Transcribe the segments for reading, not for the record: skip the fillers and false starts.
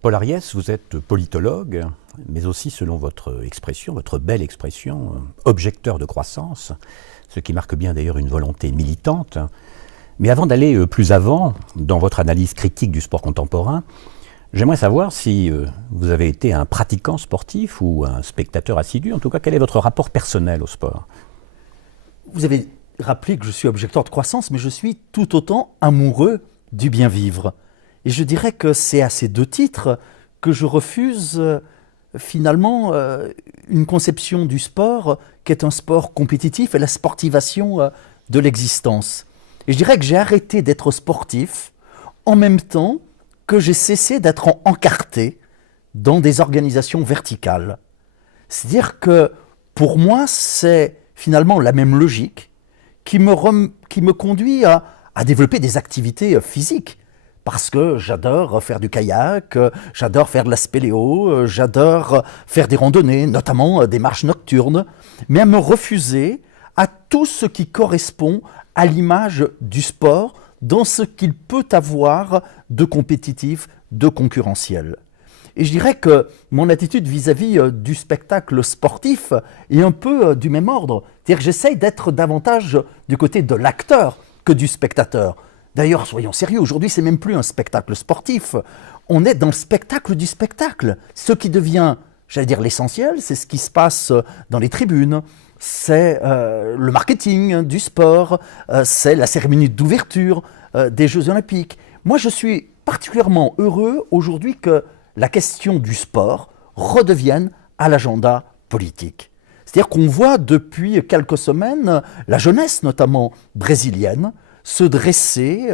Paul Ariès, vous êtes politologue, mais aussi, selon votre expression, votre belle expression, objecteur de croissance, ce qui marque bien d'ailleurs une volonté militante. Mais avant d'aller plus avant dans votre analyse critique du sport contemporain, j'aimerais savoir si vous avez été un pratiquant sportif ou un spectateur assidu. En tout cas, quel est votre rapport personnel au sport? Vous avez rappelé que je suis objecteur de croissance, mais je suis tout autant amoureux du bien vivre. Et je dirais que c'est à ces deux titres que je refuse finalement une conception du sport qui est un sport compétitif et la sportivation de l'existence. Et je dirais que j'ai arrêté d'être sportif en même temps que j'ai cessé d'être encarté dans des organisations verticales. C'est-à-dire que pour moi, c'est finalement la même logique qui me conduit à développer des activités physiques. Parce que j'adore faire du kayak, j'adore faire de la spéléo, j'adore faire des randonnées, notamment des marches nocturnes, mais à me refuser à tout ce qui correspond à l'image du sport dans ce qu'il peut avoir de compétitif, de concurrentiel. Et je dirais que mon attitude vis-à-vis du spectacle sportif est un peu du même ordre. C'est-à-dire que j'essaye d'être davantage du côté de l'acteur que du spectateur. D'ailleurs, soyons sérieux, aujourd'hui, c'est même plus un spectacle sportif. On est dans le spectacle du spectacle. Ce qui devient, j'allais dire, l'essentiel, c'est ce qui se passe dans les tribunes, c'est le marketing du sport, c'est la cérémonie d'ouverture des Jeux Olympiques. Moi, je suis particulièrement heureux aujourd'hui que la question du sport redevienne à l'agenda politique. C'est-à-dire qu'on voit depuis quelques semaines la jeunesse, notamment brésilienne, se dresser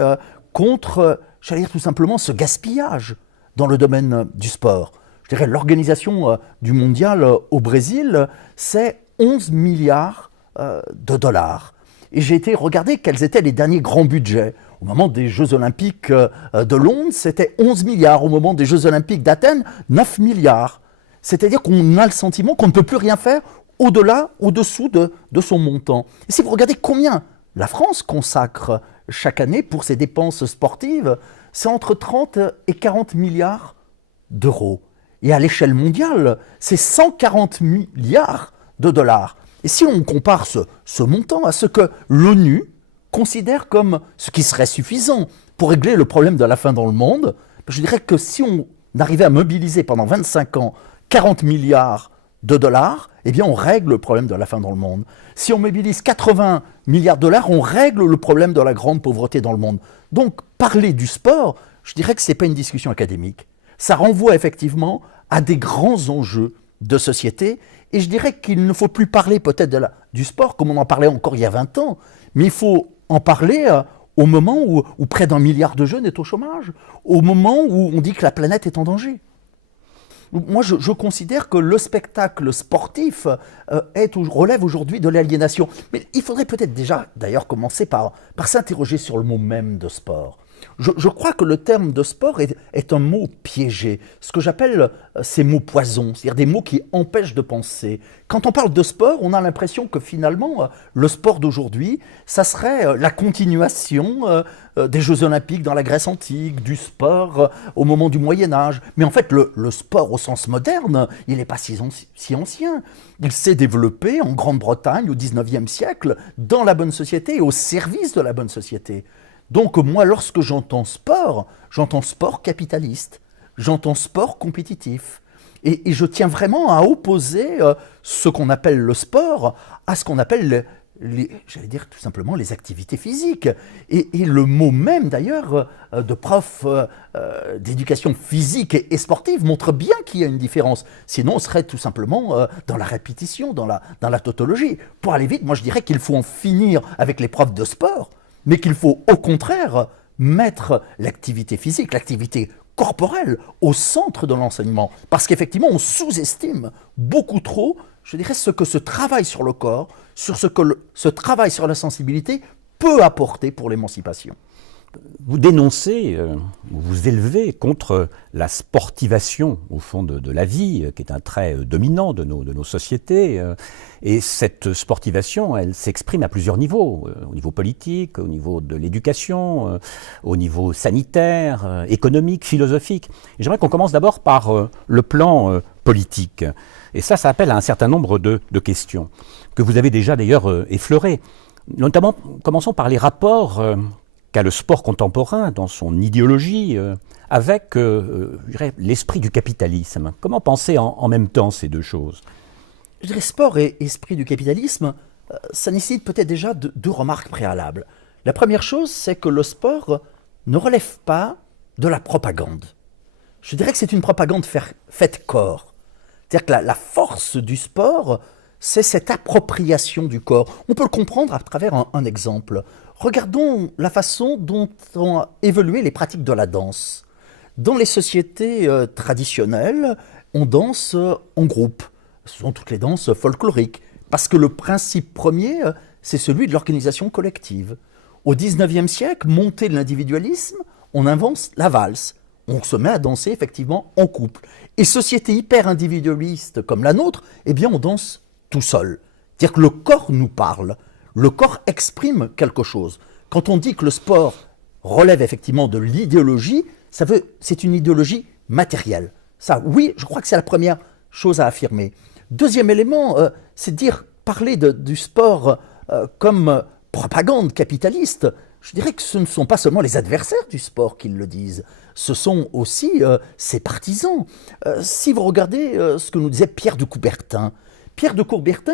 contre, j'allais dire tout simplement, ce gaspillage dans le domaine du sport. Je dirais l'organisation du mondial au Brésil, c'est 11 milliards de dollars. Et j'ai été regarder quels étaient les derniers grands budgets. Au moment des Jeux Olympiques de Londres, c'était 11 milliards. Au moment des Jeux Olympiques d'Athènes, 9 milliards. C'est-à-dire qu'on a le sentiment qu'on ne peut plus rien faire au-delà, au-dessous de son montant. Et si vous regardez combien la France consacre chaque année pour ses dépenses sportives, c'est entre 30 et 40 milliards d'euros. Et à l'échelle mondiale, c'est 140 milliards de dollars. Et si on compare ce montant à ce que l'ONU considère comme ce qui serait suffisant pour régler le problème de la faim dans le monde, je dirais que si on arrivait à mobiliser pendant 25 ans 40 milliards de dollars, eh bien on règle le problème de la faim dans le monde. Si on mobilise 80 milliards de dollars, on règle le problème de la grande pauvreté dans le monde. Donc parler du sport, je dirais que ce n'est pas une discussion académique. Ça renvoie effectivement à des grands enjeux de société, et je dirais qu'il ne faut plus parler peut-être du sport comme on en parlait encore il y a 20 ans, mais il faut en parler au moment où près d'1 milliard de jeunes est au chômage, au moment où on dit que la planète est en danger. Moi, je considère que le spectacle sportif relève aujourd'hui de l'aliénation. Mais il faudrait peut-être déjà, d'ailleurs, commencer par s'interroger sur le mot même de sport. Je crois que le terme de sport est un mot piégé, ce que j'appelle ces mots poisons, c'est-à-dire des mots qui empêchent de penser. Quand on parle de sport, on a l'impression que finalement, le sport d'aujourd'hui, ça serait la continuation des Jeux Olympiques dans la Grèce antique, du sport au moment du Moyen-Âge. Mais en fait, le sport au sens moderne, il n'est pas si ancien. Il s'est développé en Grande-Bretagne au XIXe siècle, dans la bonne société et au service de la bonne société. Donc moi, lorsque j'entends sport capitaliste, j'entends sport compétitif. Et je tiens vraiment à opposer ce qu'on appelle le sport à ce qu'on appelle, j'allais dire tout simplement, les activités physiques. Et le mot même, d'ailleurs, de prof d'éducation physique et sportive montre bien qu'il y a une différence. Sinon, on serait tout simplement dans la répétition, dans la tautologie. Pour aller vite, moi je dirais qu'il faut en finir avec les profs de sport, mais qu'il faut au contraire mettre l'activité physique, l'activité corporelle au centre de l'enseignement. Parce qu'effectivement, on sous-estime beaucoup trop, je dirais, ce que ce travail sur le corps, sur ce que ce travail sur la sensibilité peut apporter pour l'émancipation. vous dénoncez, vous élevez contre la sportivation, au fond, de la vie, qui est un trait dominant de nos sociétés. Et cette sportivation, elle s'exprime à plusieurs niveaux, au niveau politique, au niveau de l'éducation, au niveau sanitaire, économique, philosophique. Et j'aimerais qu'on commence d'abord par le plan politique. Et ça appelle à un certain nombre de questions, que vous avez déjà d'ailleurs effleurées. Notamment, commençons par les rapports qu'a le sport contemporain dans son idéologie avec je dirais, l'esprit du capitalisme. Comment penser en même temps ces deux choses? Je dirais sport et esprit du capitalisme, ça nécessite peut-être déjà deux remarques préalables. La première chose, c'est que le sport ne relève pas de la propagande. Je dirais que c'est une propagande faite corps. C'est-à-dire que la force du sport, c'est cette appropriation du corps. On peut le comprendre à travers un exemple. Regardons la façon dont ont évolué les pratiques de la danse. Dans les sociétés traditionnelles, on danse en groupe. Ce sont toutes les danses folkloriques, parce que le principe premier, c'est celui de l'organisation collective. Au XIXe siècle, monté de l'individualisme, on invente la valse. On se met à danser effectivement en couple. Et société hyper individualiste comme la nôtre, eh bien on danse tout seul. C'est-à-dire que le corps nous parle, le corps exprime quelque chose. Quand on dit que le sport relève effectivement de l'idéologie, c'est une idéologie matérielle. Ça, oui, je crois que c'est la première chose à affirmer. Deuxième élément, c'est parler du sport comme propagande capitaliste. Je dirais que ce ne sont pas seulement les adversaires du sport qui le disent, ce sont aussi ses partisans. Si vous regardez ce que nous disait Pierre de Coubertin,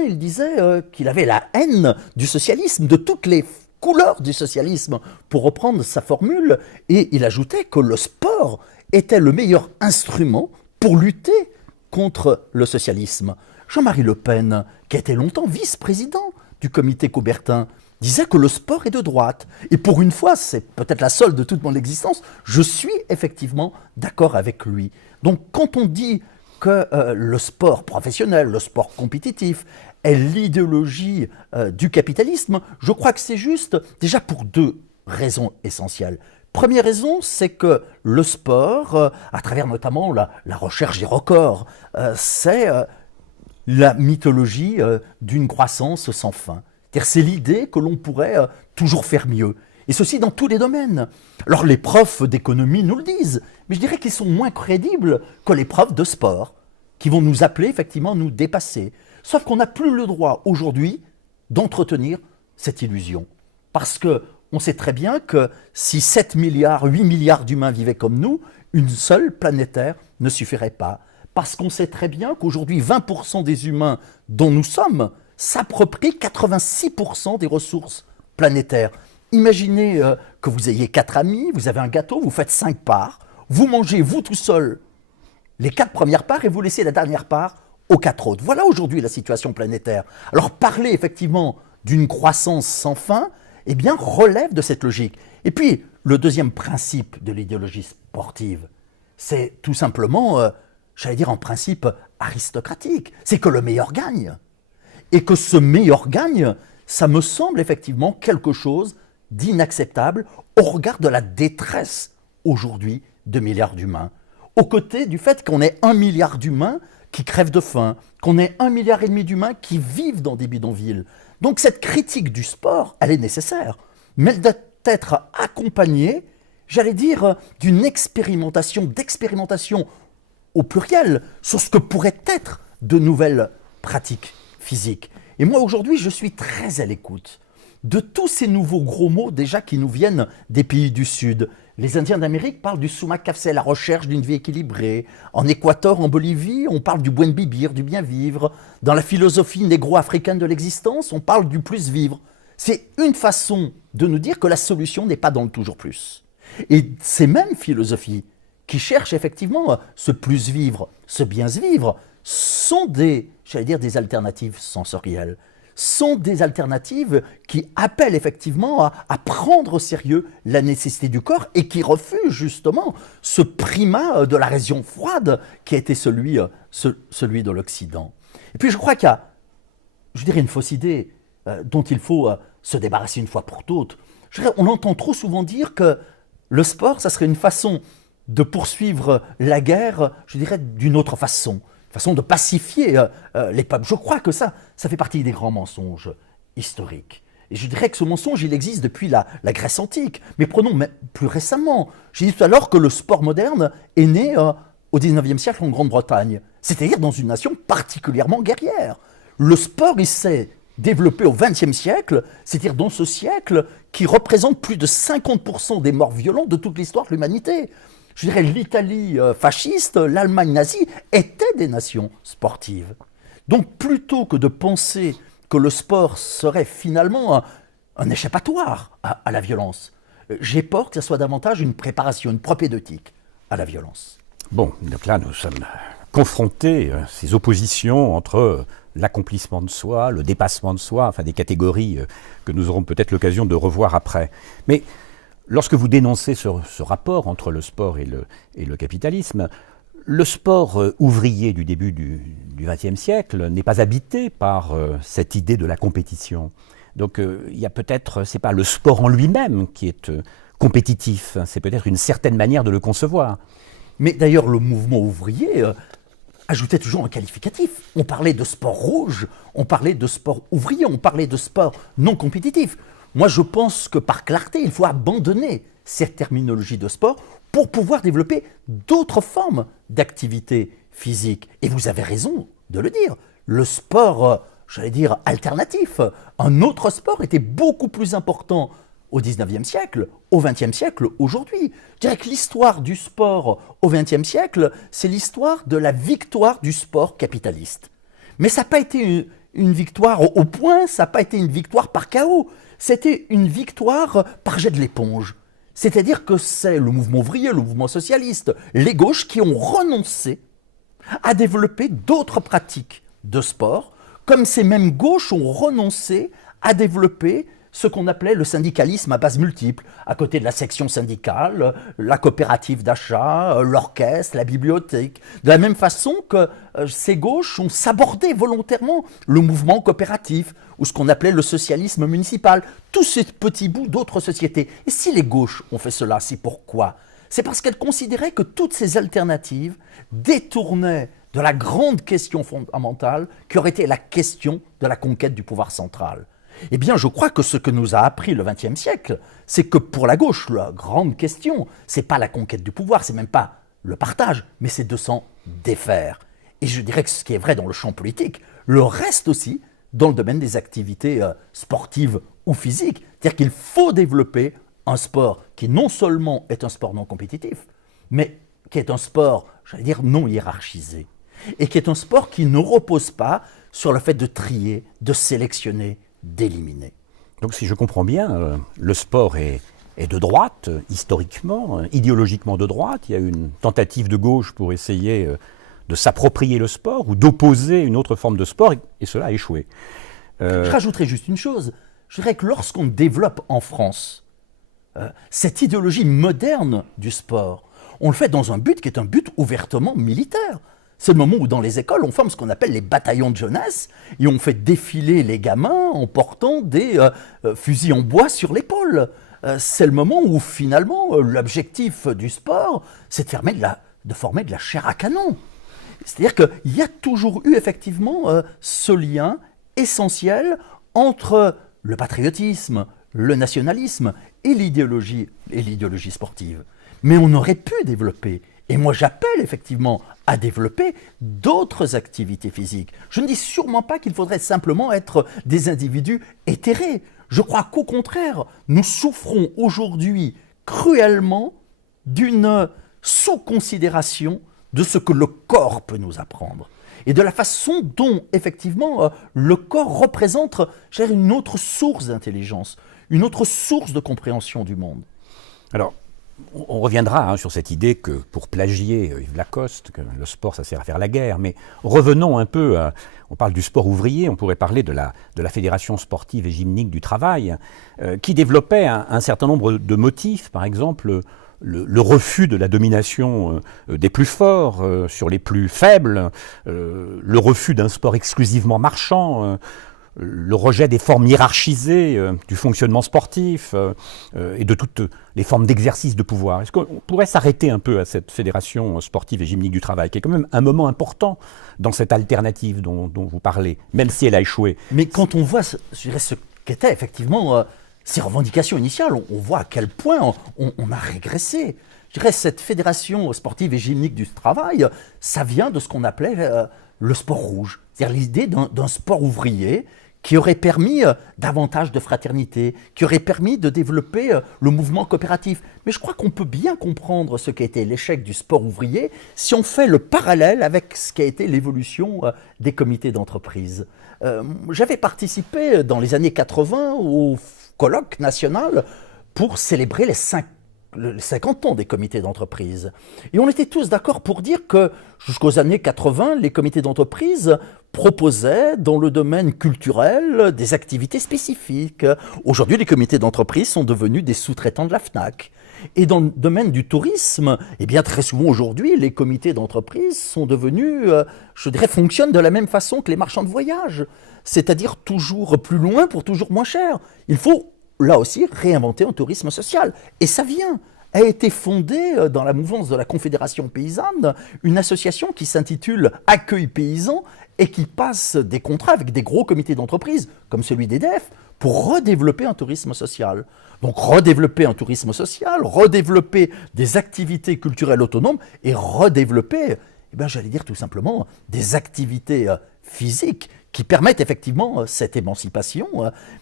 il disait qu'il avait la haine du socialisme, de toutes les couleurs du socialisme, pour reprendre sa formule, et il ajoutait que le sport était le meilleur instrument pour lutter contre le socialisme. Jean-Marie Le Pen, qui a été longtemps vice-président du comité Coubertin, disait que le sport est de droite. Et pour une fois, c'est peut-être la seule de toute mon existence, je suis effectivement d'accord avec lui. Donc quand on dit que le sport professionnel, le sport compétitif, est l'idéologie du capitalisme, je crois que c'est juste déjà pour deux raisons essentielles. Première raison, c'est que le sport, à travers notamment la recherche des records, c'est la mythologie d'une croissance sans fin. C'est l'idée que l'on pourrait toujours faire mieux. Et ceci dans tous les domaines. Alors les profs d'économie nous le disent, mais je dirais qu'ils sont moins crédibles que les profs de sport, qui vont nous appeler effectivement à nous dépasser. Sauf qu'on n'a plus le droit aujourd'hui d'entretenir cette illusion. Parce qu'on sait très bien que si 7 milliards, 8 milliards d'humains vivaient comme nous, une seule planète Terre ne suffirait pas. Parce qu'on sait très bien qu'aujourd'hui 20% des humains dont nous sommes s'approprient 86% des ressources planétaires. Imaginez que vous ayez 4 amis, vous avez un gâteau, vous faites 5 parts, vous mangez vous tout seul les 4 premières parts et vous laissez la dernière part aux 4 autres. Voilà aujourd'hui la situation planétaire. Alors parler effectivement d'une croissance sans fin, eh bien relève de cette logique. Et puis le deuxième principe de l'idéologie sportive, c'est tout simplement, j'allais dire en principe aristocratique, c'est que le meilleur gagne. Et que ce meilleur gagne, ça me semble effectivement quelque chose d'inacceptable au regard de la détresse aujourd'hui de milliards d'humains. Aux côtés du fait qu'on ait 1 milliard d'humains qui crèvent de faim, qu'on ait 1,5 milliard d'humains qui vivent dans des bidonvilles. Donc cette critique du sport, elle est nécessaire, mais elle doit être accompagnée, j'allais dire, d'une d'expérimentation au pluriel, sur ce que pourraient être de nouvelles pratiques physiques. Et moi aujourd'hui, je suis très à l'écoute de tous ces nouveaux gros mots déjà qui nous viennent des pays du Sud. Les Indiens d'Amérique parlent du sumac kafsé, la recherche d'une vie équilibrée. En Équateur, en Bolivie, on parle du buen vivir, du bien vivre. Dans la philosophie négro-africaine de l'existence, on parle du plus vivre. C'est une façon de nous dire que la solution n'est pas dans le toujours plus. Et ces mêmes philosophies qui cherchent effectivement ce plus vivre, ce bien se vivre, sont des alternatives sensorielles, sont des alternatives qui appellent effectivement à prendre au sérieux la nécessité du corps et qui refusent justement ce primat de la région froide qui a été celui de l'Occident. Et puis je crois qu'il y a, une fausse idée dont il faut se débarrasser une fois pour toutes. On entend trop souvent dire que le sport, ça serait une façon de poursuivre la guerre, je dirais, d'une autre façon. Une façon de pacifier les peuples. Je crois que ça fait partie des grands mensonges historiques. Et je dirais que ce mensonge, il existe depuis la Grèce antique. Mais prenons plus récemment. J'ai dit tout à l'heure que le sport moderne est né au XIXe siècle en Grande-Bretagne. C'est-à-dire dans une nation particulièrement guerrière. Le sport, il s'est développé au XXe siècle, c'est-à-dire dans ce siècle qui représente plus de 50% des morts violents de toute l'histoire de l'humanité. Je dirais l'Italie fasciste, l'Allemagne nazie étaient des nations sportives. Donc plutôt que de penser que le sport serait finalement un échappatoire à la violence, j'ai peur que ce soit davantage une préparation, une propédeutique à la violence. Bon, donc là nous sommes confrontés à ces oppositions entre l'accomplissement de soi, le dépassement de soi, enfin des catégories que nous aurons peut-être l'occasion de revoir après. Mais lorsque vous dénoncez ce rapport entre le sport et le capitalisme, le sport ouvrier du début du XXe siècle n'est pas habité par cette idée de la compétition. Donc il y a peut-être, c'est pas le sport en lui-même qui est compétitif, c'est peut-être une certaine manière de le concevoir. Mais d'ailleurs, le mouvement ouvrier ajoutait toujours un qualificatif. On parlait de sport rouge, on parlait de sport ouvrier, on parlait de sport non compétitif. Moi, je pense que par clarté, il faut abandonner cette terminologie de sport pour pouvoir développer d'autres formes d'activité physique. Et vous avez raison de le dire. Le sport, j'allais dire, alternatif, un autre sport était beaucoup plus important au XIXe siècle, au XXe siècle, aujourd'hui. Je dirais que l'histoire du sport au XXe siècle, c'est l'histoire de la victoire du sport capitaliste. Mais ça n'a pas été une victoire au point, ça n'a pas été une victoire par chaos. C'était une victoire par jet de l'éponge. C'est-à-dire que c'est le mouvement ouvrier, le mouvement socialiste, les gauches qui ont renoncé à développer d'autres pratiques de sport, comme ces mêmes gauches ont renoncé à développer ce qu'on appelait le syndicalisme à base multiple, à côté de la section syndicale, la coopérative d'achat, l'orchestre, la bibliothèque. De la même façon que ces gauches ont sabordé volontairement le mouvement coopératif, ou ce qu'on appelait le socialisme municipal, tous ces petits bouts d'autres sociétés. Et si les gauches ont fait cela, c'est pourquoi ? C'est parce qu'elles considéraient que toutes ces alternatives détournaient de la grande question fondamentale qui aurait été la question de la conquête du pouvoir central. Eh bien, je crois que ce que nous a appris le XXe siècle, c'est que pour la gauche, la grande question, c'est pas la conquête du pouvoir, c'est même pas le partage, mais c'est de s'en défaire. Et je dirais que ce qui est vrai dans le champ politique, le reste aussi dans le domaine des activités sportives ou physiques. C'est-à-dire qu'il faut développer un sport qui non seulement est un sport non compétitif, mais qui est un sport, j'allais dire, non hiérarchisé. Et qui est un sport qui ne repose pas sur le fait de trier, de sélectionner, d'éliminer. Donc si je comprends bien, le sport est de droite, historiquement, idéologiquement de droite. Il y a une tentative de gauche pour essayer de s'approprier le sport ou d'opposer une autre forme de sport, et cela a échoué. Je rajouterais juste une chose. Je dirais que lorsqu'on développe en France cette idéologie moderne du sport, on le fait dans un but qui est un but ouvertement militaire. C'est le moment où dans les écoles, on forme ce qu'on appelle les bataillons de jeunesse et on fait défiler les gamins en portant des fusils en bois sur l'épaule. C'est le moment où finalement l'objectif du sport, c'est de former de la chair à canon. C'est-à-dire qu'il y a toujours eu effectivement ce lien essentiel entre le patriotisme, le nationalisme et l'idéologie sportive. Mais on aurait pu développer, et moi j'appelle effectivement à développer d'autres activités physiques. Je ne dis sûrement pas qu'il faudrait simplement être des individus éthérés. Je crois qu'au contraire, nous souffrons aujourd'hui cruellement d'une sous-considération de ce que le corps peut nous apprendre. Et de la façon dont, effectivement, le corps représente une autre source d'intelligence, une autre source de compréhension du monde. Alors, on reviendra sur cette idée que, pour plagier Yves Lacoste, que le sport, ça sert à faire la guerre, mais revenons un peu, on parle du sport ouvrier, on pourrait parler de la Fédération sportive et gymnique du travail, qui développait un certain nombre de motifs, par exemple, le refus de la domination des plus forts sur les plus faibles, le refus d'un sport exclusivement marchand, le rejet des formes hiérarchisées du fonctionnement sportif et de toutes les formes d'exercice de pouvoir. Est-ce qu'on pourrait s'arrêter un peu à cette fédération sportive et gymnique du travail, qui est quand même un moment important dans cette alternative dont vous parlez, même si elle a échoué? Mais quand on voit, je dirais, ce qu'étaient effectivement ces revendications initiales, on voit à quel point on a régressé. Je dirais, cette fédération sportive et gymnique du travail, ça vient de ce qu'on appelait le sport rouge. C'est-à-dire l'idée d'un sport ouvrier qui aurait permis davantage de fraternité, qui aurait permis de développer le mouvement coopératif. Mais je crois qu'on peut bien comprendre ce qu'a été l'échec du sport ouvrier si on fait le parallèle avec ce qu'a été l'évolution des comités d'entreprise. J'avais participé dans les années 80 au colloque national pour célébrer les 50 ans des comités d'entreprise. Et on était tous d'accord pour dire que jusqu'aux années 80, les comités d'entreprise proposaient dans le domaine culturel des activités spécifiques. Aujourd'hui, les comités d'entreprise sont devenus des sous-traitants de la FNAC. Et dans le domaine du tourisme, eh bien très souvent aujourd'hui, les comités d'entreprise sont devenus, je dirais, fonctionnent de la même façon que les marchands de voyage. C'est-à-dire toujours plus loin pour toujours moins cher. Il faut là aussi réinventer un tourisme social. Et ça a été fondée dans la mouvance de la Confédération paysanne, une association qui s'intitule Accueil paysan et qui passe des contrats avec des gros comités d'entreprise, comme celui d'EDF, pour redévelopper un tourisme social. Donc redévelopper un tourisme social, redévelopper des activités culturelles autonomes et redévelopper, j'allais dire tout simplement, des activités physiques qui permettent effectivement cette émancipation.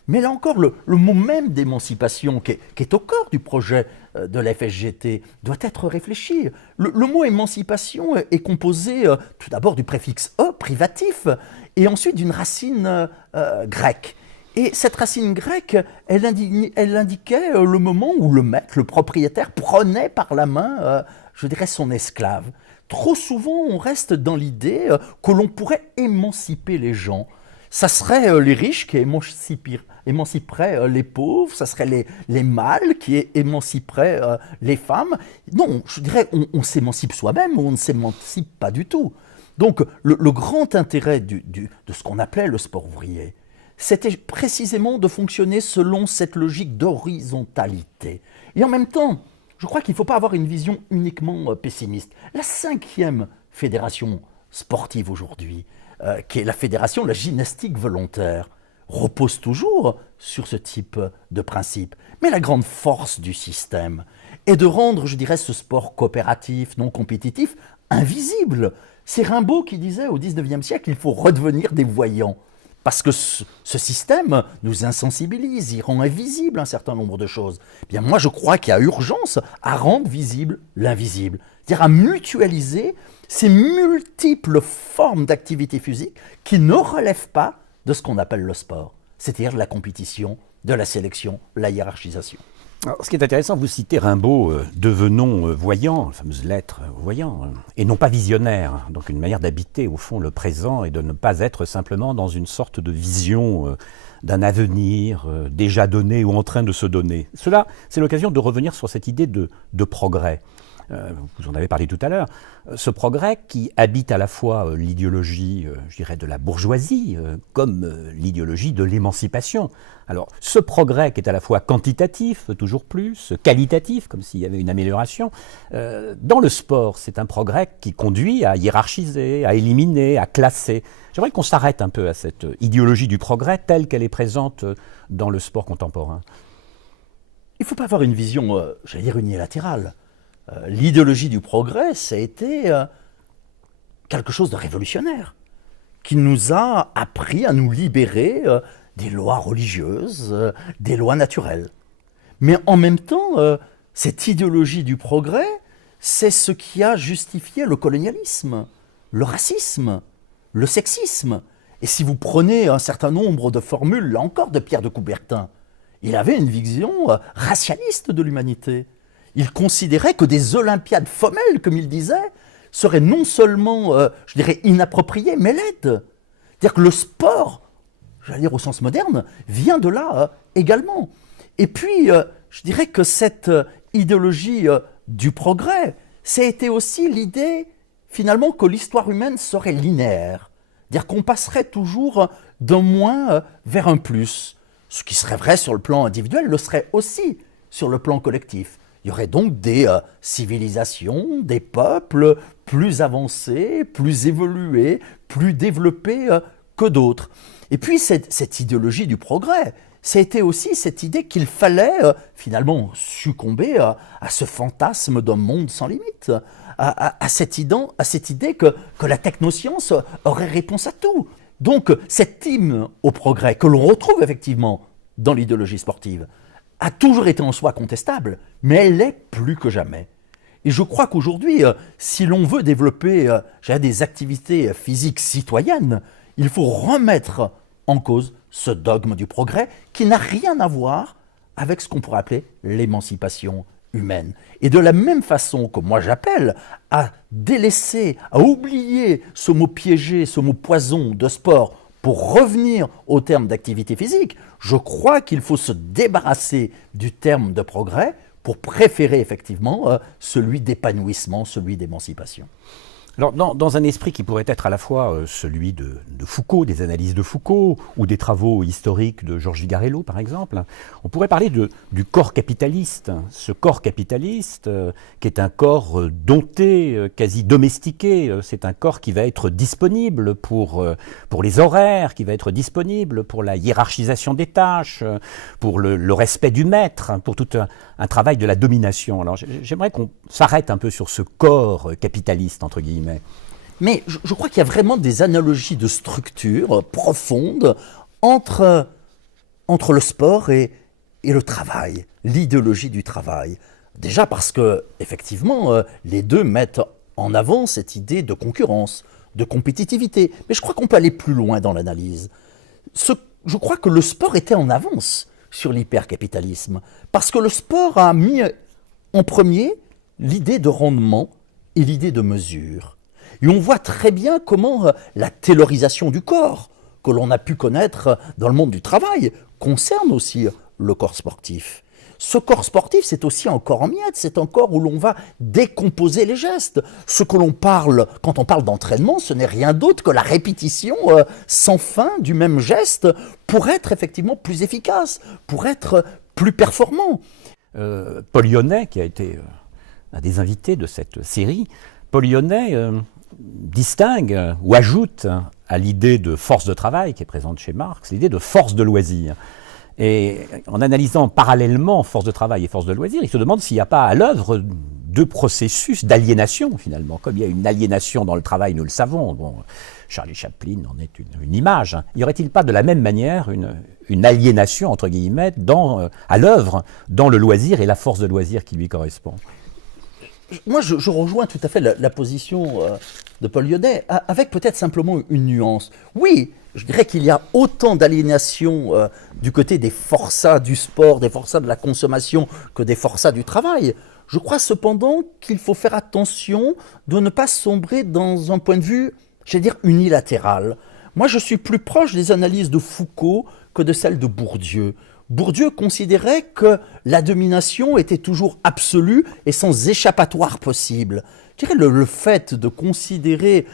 Mais là encore, le mot même d'émancipation qui est au corps du projet de la FSGT doit être réfléchi. Le mot émancipation est composé tout d'abord du préfixe « e » privatif et ensuite d'une racine grecque. Et cette racine grecque, elle indiquait le moment où le maître, le propriétaire, prenait par la main, je dirais, son esclave. Trop souvent, on reste dans l'idée que l'on pourrait émanciper les gens. Ça serait les riches qui émanciperaient les pauvres, ça serait les mâles qui émanciperaient les femmes. Non, je dirais, on s'émancipe soi-même ou on ne s'émancipe pas du tout. Donc, le grand intérêt de ce qu'on appelait le sport ouvrier, c'était précisément de fonctionner selon cette logique d'horizontalité. Et en même temps, je crois qu'il ne faut pas avoir une vision uniquement pessimiste. La 5e fédération sportive aujourd'hui, qui est la fédération de la gymnastique volontaire, repose toujours sur ce type de principe. Mais la grande force du système est de rendre, je dirais, ce sport coopératif, non compétitif, invisible. C'est Rimbaud qui disait au XIXe siècle qu'il faut redevenir des voyants. Parce que ce système nous insensibilise, il rend invisible un certain nombre de choses. Eh bien, moi, je crois qu'il y a urgence à rendre visible l'invisible, c'est-à-dire à mutualiser ces multiples formes d'activité physique qui ne relèvent pas de ce qu'on appelle le sport, c'est-à-dire de la compétition, de la sélection, la hiérarchisation. Alors, ce qui est intéressant, vous citez Rimbaud, devenons voyants, la fameuse lettre voyant, et non pas visionnaire. Donc une manière d'habiter au fond le présent et de ne pas être simplement dans une sorte de vision d'un avenir déjà donné ou en train de se donner. Cela, c'est l'occasion de revenir sur cette idée de progrès. Vous en avez parlé tout à l'heure, ce progrès qui habite à la fois l'idéologie, je dirais, de la bourgeoisie, comme l'idéologie de l'émancipation. Alors, ce progrès qui est à la fois quantitatif, toujours plus, qualitatif, comme s'il y avait une amélioration, dans le sport, c'est un progrès qui conduit à hiérarchiser, à éliminer, à classer. J'aimerais qu'on s'arrête un peu à cette idéologie du progrès telle qu'elle est présente dans le sport contemporain. Il ne faut pas avoir une vision, j'allais dire, unilatérale. L'idéologie du progrès, ça a été quelque chose de révolutionnaire, qui nous a appris à nous libérer des lois religieuses, des lois naturelles. Mais en même temps, cette idéologie du progrès, c'est ce qui a justifié le colonialisme, le racisme, le sexisme. Et si vous prenez un certain nombre de formules, là encore, de Pierre de Coubertin, il avait une vision racialiste de l'humanité. Il considérait que des Olympiades femelles, comme il disait, seraient non seulement, je dirais, inappropriées, mais laides. C'est-à-dire que le sport, j'allais dire au sens moderne, vient de là également. Et puis, je dirais que cette idéologie du progrès, ça a été aussi l'idée, finalement, que l'histoire humaine serait linéaire. C'est-à-dire qu'on passerait toujours d'un moins vers un plus. Ce qui serait vrai sur le plan individuel le serait aussi sur le plan collectif. Il y aurait donc des civilisations, des peuples plus avancés, plus évolués, plus développés que d'autres. Et puis cette idéologie du progrès, ça a été aussi cette idée qu'il fallait finalement succomber à ce fantasme d'un monde sans limite, à cette idée que la technoscience aurait réponse à tout. Donc cette hymne au progrès que l'on retrouve effectivement dans l'idéologie sportive a toujours été en soi contestable, mais elle l'est plus que jamais. Et je crois qu'aujourd'hui, si l'on veut développer des activités physiques citoyennes, il faut remettre en cause ce dogme du progrès qui n'a rien à voir avec ce qu'on pourrait appeler l'émancipation humaine. Et de la même façon que moi j'appelle à délaisser, à oublier ce mot piégé, ce mot poison de sport pour revenir au terme d'activité physique, je crois qu'il faut se débarrasser du terme de progrès pour préférer effectivement celui d'épanouissement, celui d'émancipation. Alors, dans un esprit qui pourrait être à la fois celui de Foucault, des analyses de Foucault, ou des travaux historiques de Georges Vigarello, par exemple, on pourrait parler du corps capitaliste. Ce corps capitaliste, qui est un corps dompté, quasi domestiqué, c'est un corps qui va être disponible pour les horaires, qui va être disponible pour la hiérarchisation des tâches, pour le respect du maître, pour tout un travail de la domination. Alors, j'aimerais qu'on s'arrête un peu sur ce corps capitaliste, entre guillemets. Mais je crois qu'il y a vraiment des analogies de structure profondes entre le sport et le travail, l'idéologie du travail. Déjà parce que, effectivement, les deux mettent en avant cette idée de concurrence, de compétitivité. Mais je crois qu'on peut aller plus loin dans l'analyse. Je crois que le sport était en avance sur l'hypercapitalisme, parce que le sport a mis en premier l'idée de rendement et l'idée de mesure. Et on voit très bien comment la taylorisation du corps, que l'on a pu connaître dans le monde du travail, concerne aussi le corps sportif. Ce corps sportif, c'est aussi un corps en miettes, c'est un corps où l'on va décomposer les gestes. Ce que l'on parle, quand on parle d'entraînement, ce n'est rien d'autre que la répétition sans fin du même geste pour être effectivement plus efficace, pour être plus performant. Paul Lyonnais, qui a été un des invités de cette série, Paul Lyonnais distingue ou ajoute à l'idée de force de travail qui est présente chez Marx, l'idée de force de loisir. Et en analysant parallèlement force de travail et force de loisir, il se demande s'il n'y a pas à l'œuvre deux processus d'aliénation finalement. Comme il y a une aliénation dans le travail, nous le savons, bon, Charlie Chaplin en est une image. Y aurait-il pas de la même manière une aliénation, entre guillemets, à l'œuvre dans le loisir et la force de loisir qui lui correspond? Moi, je rejoins tout à fait la position de Paul Lyonnais, avec peut-être simplement une nuance. Oui, je dirais qu'il y a autant d'aliénation du côté des forçats du sport, des forçats de la consommation, que des forçats du travail. Je crois cependant qu'il faut faire attention de ne pas sombrer dans un point de vue, j'allais dire, unilatéral. Moi, je suis plus proche des analyses de Foucault que de celles de Bourdieu. Bourdieu considérait que la domination était toujours absolue et sans échappatoire possible. Je dirais le fait de considérer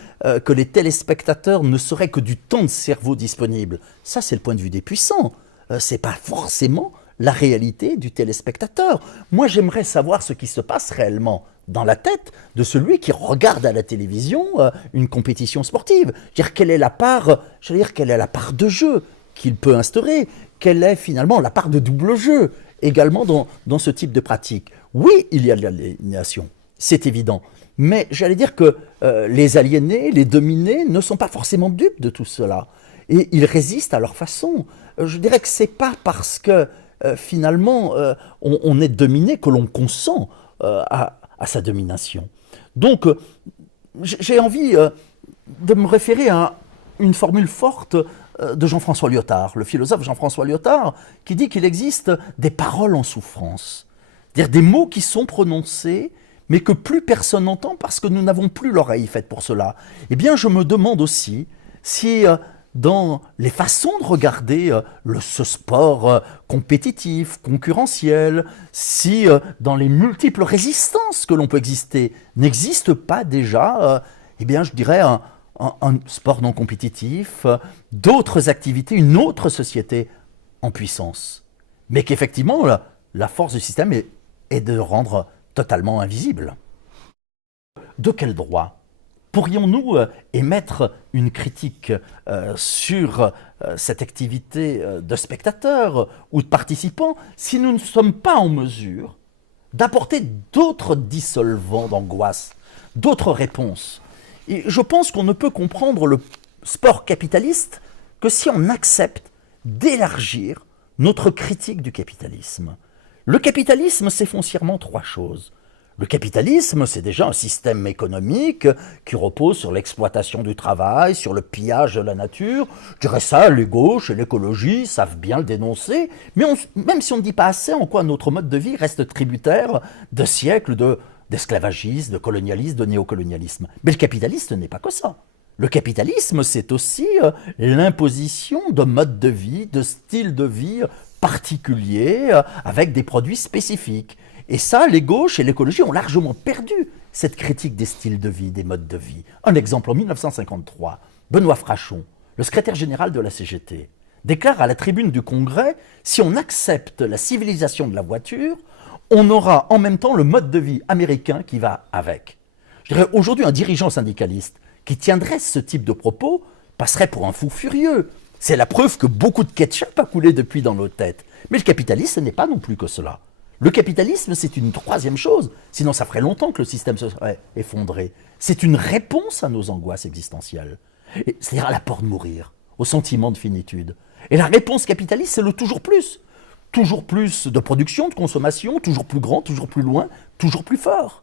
que les téléspectateurs ne seraient que du temps de cerveau disponible, ça c'est le point de vue des puissants. C'est pas forcément la réalité du téléspectateur. Moi j'aimerais savoir ce qui se passe réellement dans la tête de celui qui regarde à la télévision une compétition sportive. Quelle est la part de jeu qu'il peut instaurer, quelle est finalement la part de double jeu également dans ce type de pratique. Oui, il y a de l'aliénation, c'est évident, mais j'allais dire que les aliénés, les dominés ne sont pas forcément dupes de tout cela, et ils résistent à leur façon. Je dirais que c'est pas parce que finalement on est dominé que l'on consent à sa domination. Donc j'ai envie de me référer à une formule forte de Jean-François Lyotard, le philosophe Jean-François Lyotard, qui dit qu'il existe des paroles en souffrance, c'est-à-dire des mots qui sont prononcés, mais que plus personne n'entend parce que nous n'avons plus l'oreille faite pour cela. Eh bien, je me demande aussi si dans les façons de regarder ce sport compétitif, concurrentiel, si dans les multiples résistances que l'on peut exister, n'existe pas déjà, eh bien, je dirais, un sport non compétitif, d'autres activités, une autre société en puissance. Mais qu'effectivement, la force du système est de le rendre totalement invisible. De quel droit pourrions-nous émettre une critique sur cette activité de spectateurs ou de participants si nous ne sommes pas en mesure d'apporter d'autres dissolvants d'angoisse, d'autres réponses? Et je pense qu'on ne peut comprendre le sport capitaliste que si on accepte d'élargir notre critique du capitalisme. Le capitalisme, c'est foncièrement trois choses. Le capitalisme, c'est déjà un système économique qui repose sur l'exploitation du travail, sur le pillage de la nature. Je dirais ça, les gauches et l'écologie savent bien le dénoncer, mais même si on ne dit pas assez en quoi notre mode de vie reste tributaire de siècles d'esclavagisme, de colonialisme, de néocolonialisme. Mais le capitalisme n'est pas que ça. Le capitalisme, c'est aussi l'imposition de modes de vie, de styles de vie particuliers, avec des produits spécifiques. Et ça, les gauches et l'écologie ont largement perdu cette critique des styles de vie, des modes de vie. Un exemple, en 1953, Benoît Frachon, le secrétaire général de la CGT, déclare à la tribune du Congrès « Si on accepte la civilisation de la voiture, on aura en même temps le mode de vie américain qui va avec. » Je dirais aujourd'hui, un dirigeant syndicaliste qui tiendrait ce type de propos passerait pour un fou furieux. C'est la preuve que beaucoup de ketchup a coulé depuis dans nos têtes. Mais le capitalisme, ce n'est pas non plus que cela. Le capitalisme, c'est une troisième chose, sinon ça ferait longtemps que le système se serait effondré. C'est une réponse à nos angoisses existentielles, c'est-à-dire à la peur de mourir, au sentiment de finitude. Et la réponse capitaliste, c'est le toujours plus. Toujours plus de production, de consommation, toujours plus grand, toujours plus loin, toujours plus fort.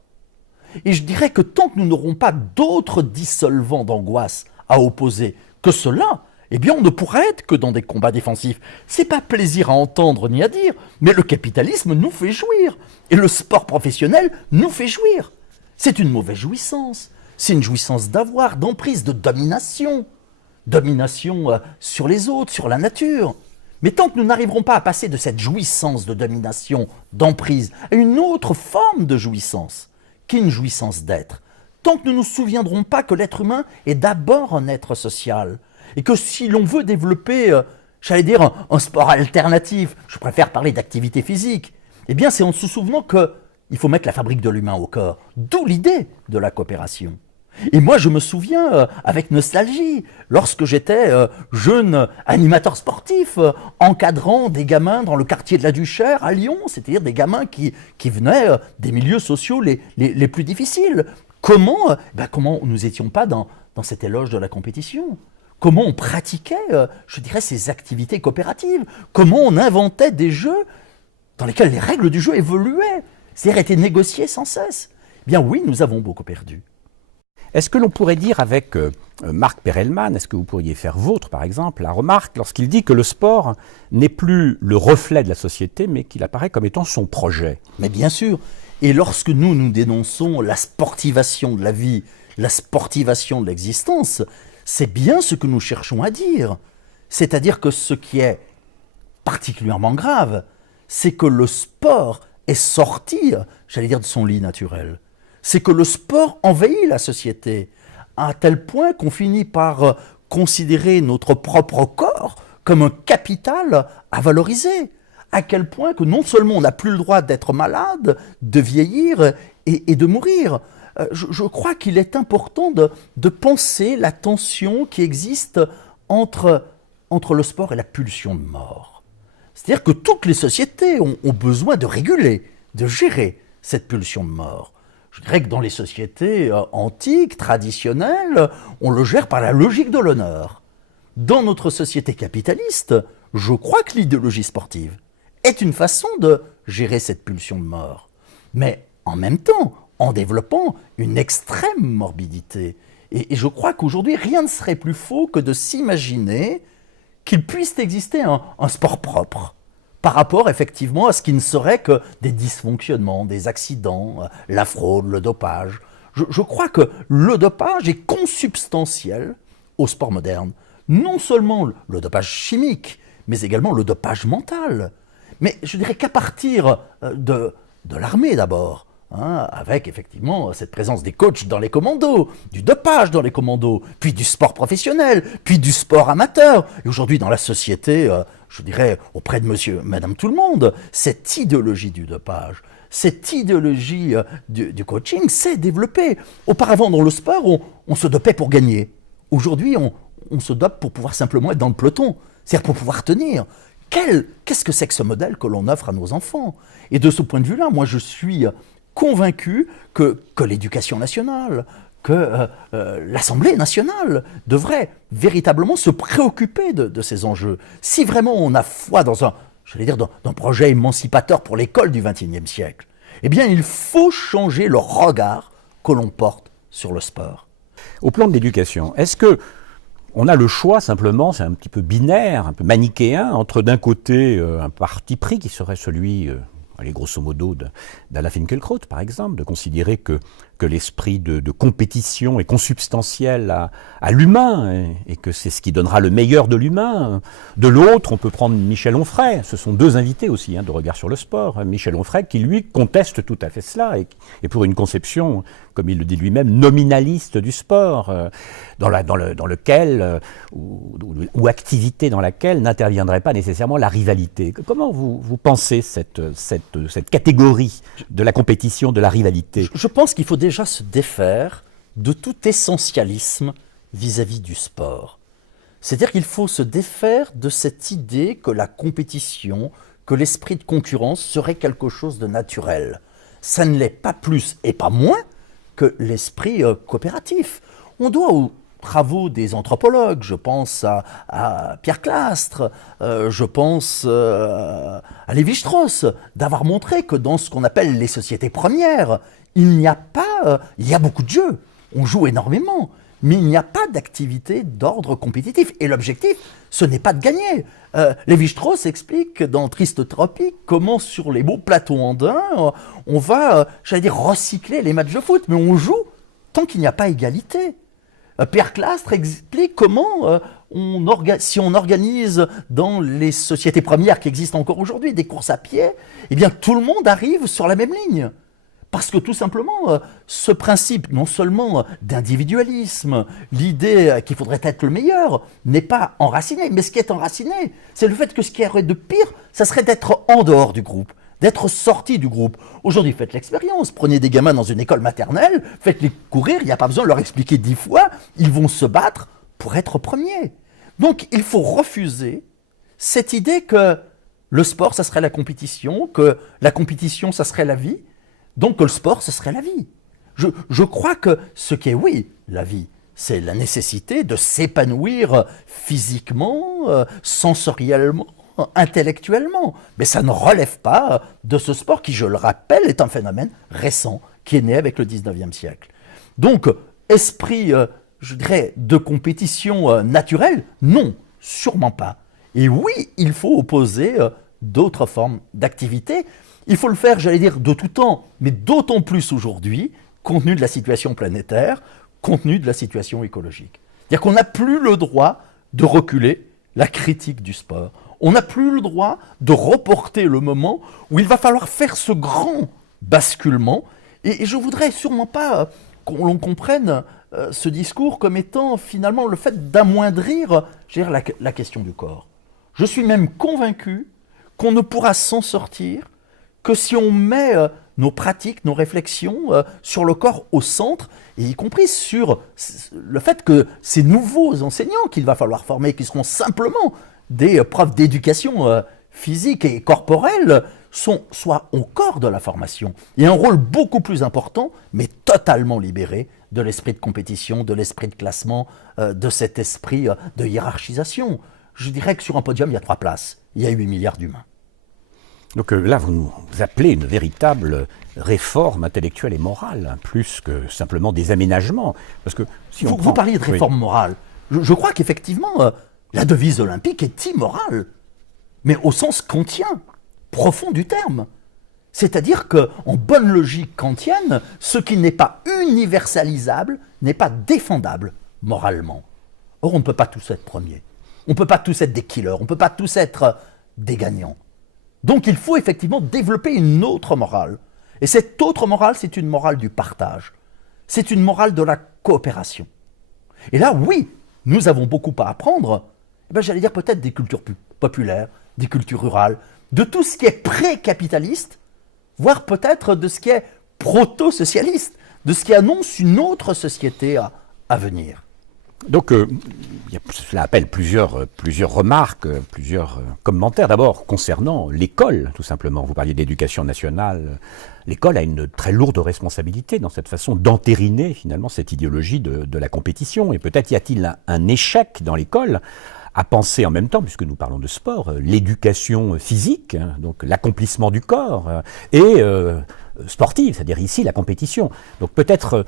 Et je dirais que tant que nous n'aurons pas d'autres dissolvants d'angoisse à opposer que cela, eh bien on ne pourra être que dans des combats défensifs. C'est pas plaisir à entendre ni à dire, mais le capitalisme nous fait jouir. Et le sport professionnel nous fait jouir. C'est une mauvaise jouissance. C'est une jouissance d'avoir, d'emprise, de domination. Domination sur les autres, sur la nature. Mais tant que nous n'arriverons pas à passer de cette jouissance de domination, d'emprise, à une autre forme de jouissance, qui est une jouissance d'être, tant que nous ne nous souviendrons pas que l'être humain est d'abord un être social, et que si l'on veut développer, j'allais dire, un sport alternatif, je préfère parler d'activité physique, eh bien c'est en se souvenant qu'il faut mettre la fabrique de l'humain au corps, d'où l'idée de la coopération. Et moi je me souviens avec nostalgie, lorsque j'étais jeune animateur sportif, encadrant des gamins dans le quartier de la Duchère à Lyon, c'est-à-dire des gamins qui venaient des milieux sociaux les plus difficiles. Comment nous n'étions pas dans cet éloge de la compétition? Comment on pratiquait, je dirais, ces activités coopératives? Comment on inventait des jeux dans lesquels les règles du jeu évoluaient, c'est-à-dire étaient négociées sans cesse? Eh bien oui, nous avons beaucoup perdu. Est-ce que l'on pourrait dire avec Marc Perelman, est-ce que vous pourriez faire vôtre par exemple, la remarque lorsqu'il dit que le sport n'est plus le reflet de la société, mais qu'il apparaît comme étant son projet? Mais bien sûr. Et lorsque nous dénonçons la sportivation de la vie, la sportivation de l'existence, c'est bien ce que nous cherchons à dire. C'est-à-dire que ce qui est particulièrement grave, c'est que le sport est sorti, j'allais dire, de son lit naturel. C'est que le sport envahit la société, à tel point qu'on finit par considérer notre propre corps comme un capital à valoriser. À quel point que non seulement on n'a plus le droit d'être malade, de vieillir et de mourir. Je crois qu'il est important de penser la tension qui existe entre le sport et la pulsion de mort. C'est-à-dire que toutes les sociétés ont besoin de réguler, de gérer cette pulsion de mort. Je dirais que dans les sociétés antiques, traditionnelles, on le gère par la logique de l'honneur. Dans notre société capitaliste, je crois que l'idéologie sportive est une façon de gérer cette pulsion de mort. Mais en même temps, en développant une extrême morbidité. Et je crois qu'aujourd'hui, rien ne serait plus faux que de s'imaginer qu'il puisse exister un sport propre par rapport effectivement à ce qui ne serait que des dysfonctionnements, des accidents, la fraude, le dopage. Je crois que le dopage est consubstantiel au sport moderne. Non seulement le dopage chimique, mais également le dopage mental. Mais je dirais qu'à partir de l'armée d'abord, avec effectivement cette présence des coachs dans les commandos, du dopage dans les commandos, puis du sport professionnel, puis du sport amateur. Et aujourd'hui, dans la société, je dirais auprès de monsieur, madame tout le monde, cette idéologie du dopage, cette idéologie du coaching s'est développée. Auparavant, dans le sport, on se dopait pour gagner. Aujourd'hui, on se dope pour pouvoir simplement être dans le peloton, c'est-à-dire pour pouvoir tenir. Qu'est-ce que c'est que ce modèle que l'on offre à nos enfants? Et de ce point de vue-là, moi je suis convaincu que l'éducation nationale, que l'Assemblée nationale devrait véritablement se préoccuper de ces enjeux. Si vraiment on a foi dans un projet émancipateur pour l'école du XXIe siècle, eh bien il faut changer le regard que l'on porte sur le sport. Au plan de l'éducation, est-ce que on a le choix simplement, c'est un petit peu binaire, un peu manichéen, entre d'un côté un parti pris qui serait celui, allez, grosso modo, d'Alain Finkielkraut par exemple, de considérer que l'esprit de compétition est consubstantiel à l'humain et que c'est ce qui donnera le meilleur de l'humain. De l'autre, on peut prendre Michel Onfray, ce sont deux invités aussi de Regard sur le sport. Michel Onfray qui lui conteste tout à fait cela et pour une conception, comme il le dit lui-même, nominaliste du sport, dans lequel, ou activité dans laquelle n'interviendrait pas nécessairement la rivalité. Comment vous pensez cette catégorie de la compétition, de la rivalité? Je pense qu'il faut déjà se défaire de tout essentialisme vis-à-vis du sport. C'est-à-dire qu'il faut se défaire de cette idée que la compétition, que l'esprit de concurrence serait quelque chose de naturel. Ça ne l'est pas plus et pas moins que l'esprit coopératif. On doit aux travaux des anthropologues, je pense à Pierre Clastres, je pense à Lévi-Strauss, d'avoir montré que dans ce qu'on appelle les sociétés premières, il y a beaucoup de jeux, on joue énormément, mais il n'y a pas d'activité d'ordre compétitif. Et l'objectif, ce n'est pas de gagner. Lévi-Strauss explique dans Triste Tropique comment sur les beaux plateaux andins, on va, recycler les matchs de foot, mais on joue tant qu'il n'y a pas égalité. Pierre Clastres explique comment, si on organise dans les sociétés premières qui existent encore aujourd'hui des courses à pied, eh bien tout le monde arrive sur la même ligne. Parce que tout simplement, ce principe, non seulement d'individualisme, l'idée qu'il faudrait être le meilleur, n'est pas enraciné. Mais ce qui est enraciné, c'est le fait que ce qui aurait de pire, ça serait d'être en dehors du groupe, d'être sorti du groupe. Aujourd'hui, faites l'expérience. Prenez des gamins dans une école maternelle, faites-les courir, il n'y a pas besoin de leur expliquer 10 fois, ils vont se battre pour être premiers. Donc, il faut refuser cette idée que le sport, ça serait la compétition, que la compétition, ça serait la vie, donc que le sport, ce serait la vie. Je crois que ce qui est, oui, la vie, c'est la nécessité de s'épanouir physiquement, sensoriellement, intellectuellement. Mais ça ne relève pas de ce sport qui, je le rappelle, est un phénomène récent, qui est né avec le 19e siècle. Donc, esprit, je dirais, de compétition naturelle, non, sûrement pas. Et oui, il faut opposer d'autres formes d'activité. Il faut le faire, de tout temps, mais d'autant plus aujourd'hui, compte tenu de la situation planétaire, compte tenu de la situation écologique. C'est-à-dire qu'on n'a plus le droit de reculer la critique du sport. On n'a plus le droit de reporter le moment où il va falloir faire ce grand basculement. Et je voudrais sûrement pas qu'on comprenne ce discours comme étant finalement le fait d'amoindrir la question du corps. Je suis même convaincu qu'on ne pourra s'en sortir que si on met nos pratiques, nos réflexions sur le corps au centre, et y compris sur le fait que ces nouveaux enseignants qu'il va falloir former, qui seront simplement des profs d'éducation physique et corporelle, soient au corps de la formation, et un rôle beaucoup plus important, mais totalement libéré de l'esprit de compétition, de l'esprit de classement, de cet esprit de hiérarchisation. Je dirais que sur un podium, il y a 3 places, il y a 8 milliards d'humains. Donc là, vous nous appelez une véritable réforme intellectuelle et morale, plus que simplement des aménagements. Parce que si vous parliez de réforme morale. Je crois qu'effectivement, la devise olympique est immorale, mais au sens kantien, profond du terme. C'est-à-dire qu'en bonne logique kantienne, ce qui n'est pas universalisable n'est pas défendable moralement. Or, on ne peut pas tous être premiers. On ne peut pas tous être des killers. On ne peut pas tous être des gagnants. Donc il faut effectivement développer une autre morale. Et cette autre morale, c'est une morale du partage. C'est une morale de la coopération. Et là, oui, nous avons beaucoup à apprendre, j'allais dire peut-être des cultures populaires, des cultures rurales, de tout ce qui est pré-capitaliste, voire peut-être de ce qui est proto-socialiste, de ce qui annonce une autre société à venir. Donc, cela appelle plusieurs remarques, plusieurs commentaires. D'abord, concernant l'école, tout simplement. Vous parliez d'éducation nationale. L'école a une très lourde responsabilité dans cette façon d'entériner, finalement, cette idéologie de la compétition. Et peut-être y a-t-il un échec dans l'école à penser en même temps, puisque nous parlons de sport, l'éducation physique, donc l'accomplissement du corps, et sportive, c'est-à-dire ici la compétition. Donc peut-être,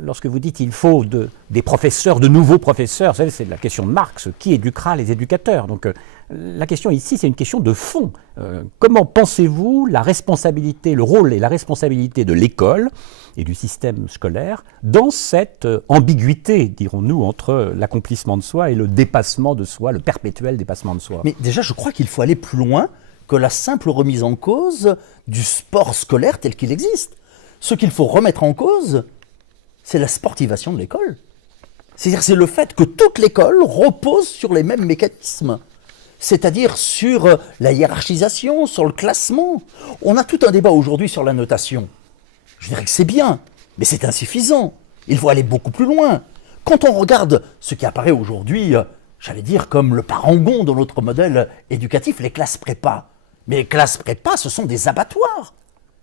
lorsque vous dites il faut des professeurs, de nouveaux professeurs, c'est la question de Marx, qui éduquera les éducateurs. Donc la question ici, c'est une question de fond. Comment pensez-vous la responsabilité, le rôle et la responsabilité de l'école et du système scolaire dans cette ambiguïté, dirons-nous, entre l'accomplissement de soi et le dépassement de soi, le perpétuel dépassement de soi? Mais déjà, je crois qu'il faut aller plus loin que la simple remise en cause du sport scolaire tel qu'il existe. Ce qu'il faut remettre en cause, c'est la sportivation de l'école. C'est-à-dire, c'est le fait que toute l'école repose sur les mêmes mécanismes. C'est-à-dire sur la hiérarchisation, sur le classement. On a tout un débat aujourd'hui sur la notation. Je dirais que c'est bien, mais c'est insuffisant. Il faut aller beaucoup plus loin. Quand on regarde ce qui apparaît aujourd'hui, j'allais dire comme le parangon de notre modèle éducatif, les classes prépa. Mais les classes prépa, ce sont des abattoirs.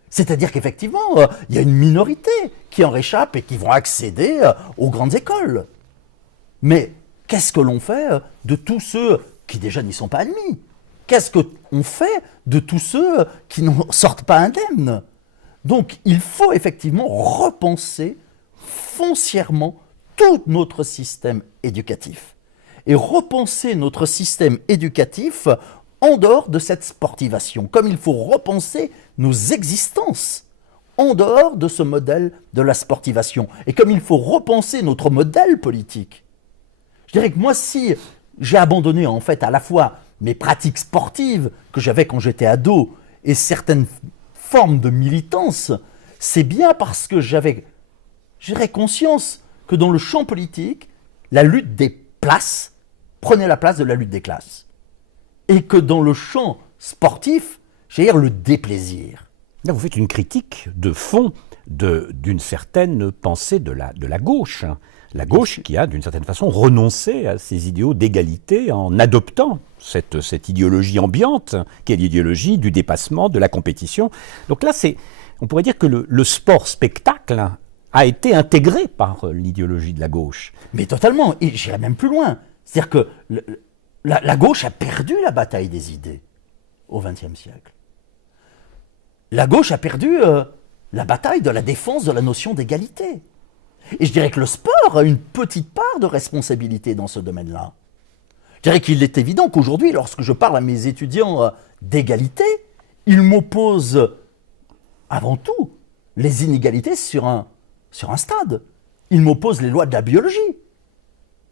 C'est-à-dire qu'effectivement, il y a une minorité qui en réchappe et qui vont accéder aux grandes écoles. Mais qu'est-ce que l'on fait de tous ceux qui déjà n'y sont pas admis? Qu'est-ce qu'on fait de tous ceux qui n'en sortent pas indemnes? Donc il faut effectivement repenser foncièrement tout notre système éducatif. Et repenser notre système éducatif en dehors de cette sportivation, comme il faut repenser nos existences en dehors de ce modèle de la sportivation, et comme il faut repenser notre modèle politique. Je dirais que moi, si j'ai abandonné en fait à la fois mes pratiques sportives que j'avais quand j'étais ado et certaines formes de militance, c'est bien parce que j'avais conscience que dans le champ politique, la lutte des places prenait la place de la lutte des classes. Et que dans le champ sportif, j'allais dire le déplaisir. Là, vous faites une critique de fond d'une certaine pensée de la gauche. La gauche qui a, d'une certaine façon, renoncé à ses idéaux d'égalité en adoptant cette idéologie ambiante, qui est l'idéologie du dépassement, de la compétition. Donc là, on pourrait dire que le sport-spectacle a été intégré par l'idéologie de la gauche. Mais totalement, et j'irais même plus loin. C'est-à-dire que la gauche a perdu la bataille des idées au XXe siècle. La gauche a perdu la bataille de la défense de la notion d'égalité. Et je dirais que le sport a une petite part de responsabilité dans ce domaine-là. Je dirais qu'il est évident qu'aujourd'hui, lorsque je parle à mes étudiants d'égalité, ils m'opposent avant tout les inégalités sur un stade. Ils m'opposent les lois de la biologie.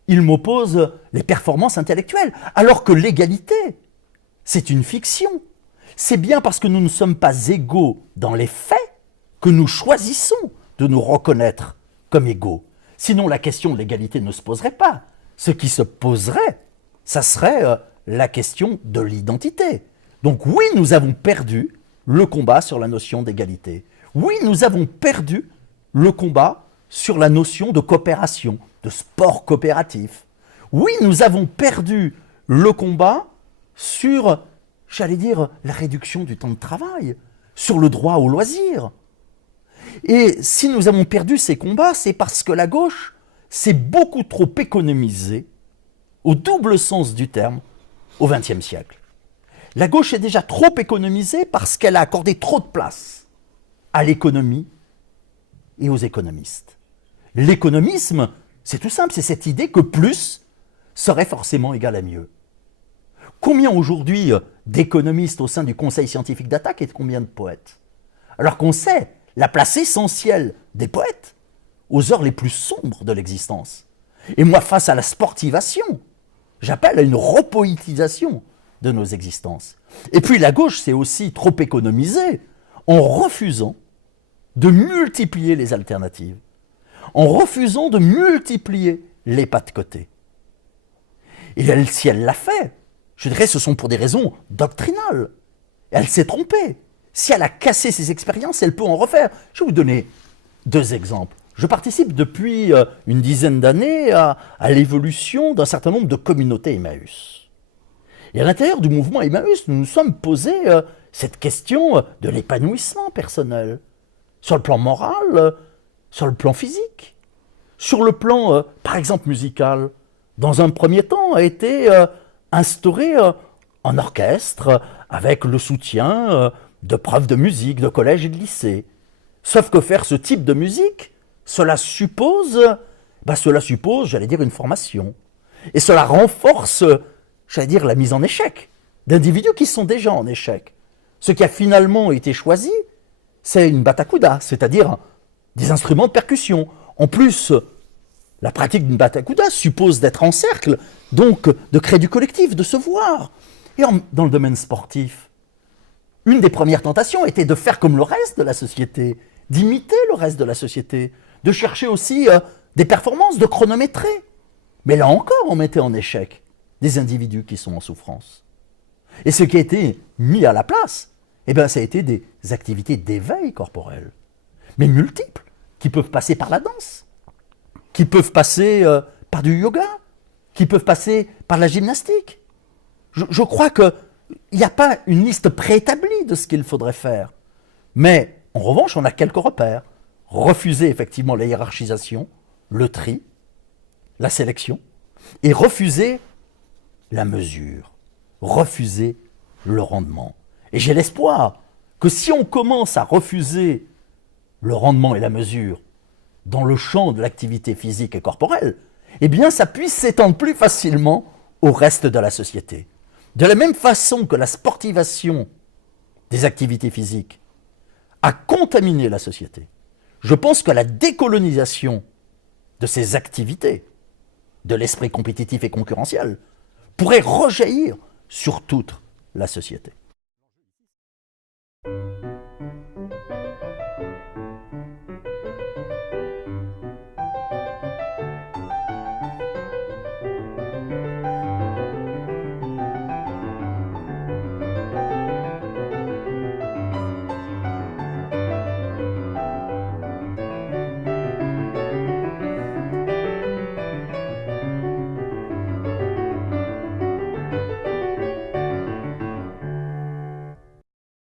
Ils m'opposent les performances intellectuelles. Alors que l'égalité, c'est une fiction. C'est bien parce que nous ne sommes pas égaux dans les faits que nous choisissons de nous reconnaître comme égaux. Sinon, la question de l'égalité ne se poserait pas. Ce qui se poserait, ça serait la question de l'identité. Donc oui, nous avons perdu le combat sur la notion d'égalité. Oui, nous avons perdu le combat sur la notion de coopération, de sport coopératif. Oui, nous avons perdu le combat sur, j'allais dire, la réduction du temps de travail, sur le droit au loisir. Et si nous avons perdu ces combats, c'est parce que la gauche s'est beaucoup trop économisée, au double sens du terme, au XXe siècle. La gauche est déjà trop économisée parce qu'elle a accordé trop de place à l'économie et aux économistes. L'économisme, c'est tout simple, c'est cette idée que plus serait forcément égal à mieux. Combien aujourd'hui d'économistes au sein du Conseil scientifique d'attaque et combien de poètes? Alors qu'on sait la place essentielle des poètes aux heures les plus sombres de l'existence. Et moi, face à la sportivation, j'appelle à une repoétisation de nos existences. Et puis la gauche s'est aussi trop économisée en refusant de multiplier les alternatives, en refusant de multiplier les pas de côté. Et si elle l'a fait, je dirais que ce sont pour des raisons doctrinales. Elle s'est trompée. Si elle a cassé ses expériences, elle peut en refaire. Je vais vous donner 2 exemples. Je participe depuis une dizaine d'années à l'évolution d'un certain nombre de communautés Emmaüs. Et à l'intérieur du mouvement Emmaüs, nous nous sommes posés cette question de l'épanouissement personnel, sur le plan moral, sur le plan physique, sur le plan, par exemple, musical. Dans un premier temps, a été instauré un orchestre avec le soutien de profs de musique, de collège et de lycée. Sauf que faire ce type de musique, cela suppose, j'allais dire, une formation. Et cela renforce, j'allais dire, la mise en échec d'individus qui sont déjà en échec. Ce qui a finalement été choisi, c'est une batakuda, c'est-à-dire des instruments de percussion. En plus, la pratique d'une batakuda suppose d'être en cercle, donc de créer du collectif, de se voir. Et dans le domaine sportif, une des premières tentations était de faire comme le reste de la société, d'imiter le reste de la société, de chercher aussi des performances, de chronométrer. Mais là encore, on mettait en échec des individus qui sont en souffrance. Et ce qui a été mis à la place, ça a été des activités d'éveil corporel, mais multiples, qui peuvent passer par la danse, qui peuvent passer par du yoga, qui peuvent passer par la gymnastique. Je crois qu'il n'y a pas une liste préétablie de ce qu'il faudrait faire. Mais en revanche, on a quelques repères. Refuser effectivement la hiérarchisation, le tri, la sélection, et refuser la mesure, refuser le rendement. Et j'ai l'espoir que si on commence à refuser le rendement et la mesure dans le champ de l'activité physique et corporelle, ça puisse s'étendre plus facilement au reste de la société. De la même façon que la sportivation des activités physiques a contaminé la société, je pense que la décolonisation de ces activités, de l'esprit compétitif et concurrentiel, pourrait rejaillir sur toute la société.